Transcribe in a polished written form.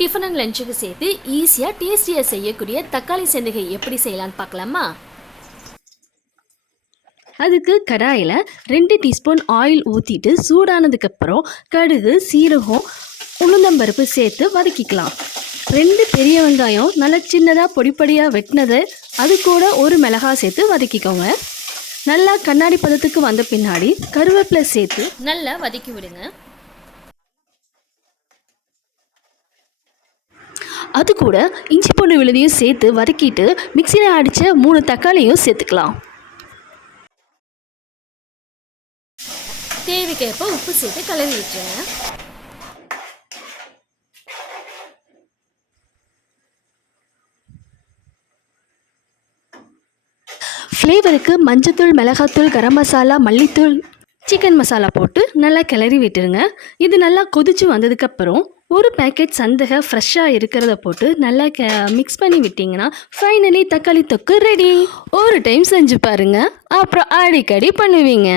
Tiffin and லஞ்சுக்கு சேர்த்து ஈஸியாக டேஸ்டியாக செய்யக்கூடிய தக்காளி செண்டுகை எப்படி செய்யலான்னு பார்க்கலாமா? அதுக்கு கடாயில் 2 டீஸ்பூன் ஆயில் ஊற்றிட்டு சூடானதுக்கப்புறம் கடுகு, சீரகம், உளுந்தம்பருப்பு சேர்த்து வதக்கிக்கலாம். 2 பெரிய வெங்காயம் நல்லா சின்னதாக பொடிப்படியாக வெட்டினது, அது கூட 1 மிளகாய் சேர்த்து வதக்கிக்கோங்க. நல்லா கண்ணாடி பதத்துக்கு வந்த பின்னாடி கருவேப்பிலை சேர்த்து நல்லா வதக்கி விடுங்க. அது கூட இஞ்சி பூண்டு விழுதையும் சேர்த்து வதக்கிட்டு மிக்சியில் அடித்த 3 தக்காளியும் சேர்த்துக்கலாம். தேவைக்கேற்ப உப்பு சேர்த்து கலரி விட்டுருங்க. ஃப்ளேவருக்கு மஞ்சத்தூள், மிளகாத்தூள், கரம் மசாலா, மல்லித்தூள், சிக்கன் மசாலா போட்டு நல்லா கிளறி விட்டுருங்க. இது நல்லா கொதிச்சு வந்ததுக்கப்புறம் 1 பேக்கெட் சந்தகை ஃப்ரெஷ்ஷாக இருக்கிறத போட்டு நல்லா மிக்ஸ் பண்ணி விட்டிங்கன்னா ஃபைனலி தக்காளி தொக்கு ரெடி. ஒரு டைம் செஞ்சு பாருங்கள், அப்புறம் அடிக்கடி பண்ணுவீங்க.